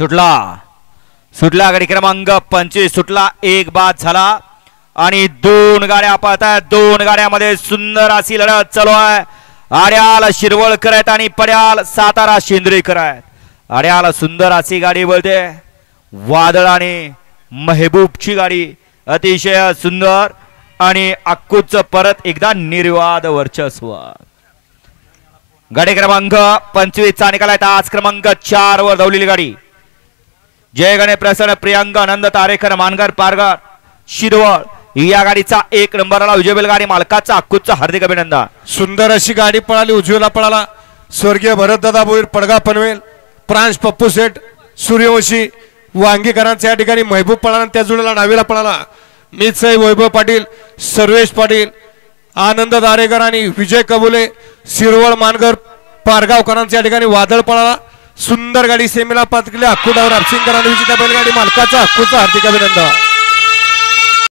सुटला सुटला गाडी क्रमांक 25 सुटला, एक बाद झाला आणि दोन गाड्या पळतायत. दोन गाड्यामध्ये सुंदर अशी लढत चालू आहे. आड्याल शिरवळकर आहेत आणि पड्याल सातारा शेंद्रेकर आहेत. आड्याल सुंदर अशी गाडी बोलते, वादळ आणि महबूबची गाडी अतिशय सुंदर आणि अक्कूच परत एकदा निर्वाद वर्चस्व. गाडी क्रमांक 25 चा निकाल आहे. तास क्रमांक 4 वर धावलेली गाडी जय गणे प्रसन्न प्रियांक आनंद तारेकर मानगर पारगर शिरवळ या गाडीचा 1 नंबरला उजवेल गाडी मालकाचा अक्कूचा हार्दिक अभिनंदन. सुंदर अशी गाडी पळाली, उजवेला पळाला स्वर्गीय भरतदादा भोईर, पडगा पनवेल, प्रांश पप्पू सेठ, सूर्यवंशी वांगीकरांचा या ठिकाणी महबूब पळाला. त्या जुळेला डावीला पळाला मितसाई वैभव पाटील, सर्वेश पाटील, आनंद दारेकर आणि विजय कबुले शिरवळ मानगर पारगावकरांच्या या ठिकाणी वादळ पळाला. सुंदर गाडी सेमीला पात्र केली. अक्कू डावर अपसिंगकर आणि विजेता बैलगाडी मालकाचा अक्कूचा हार्दिक अभिनंदन.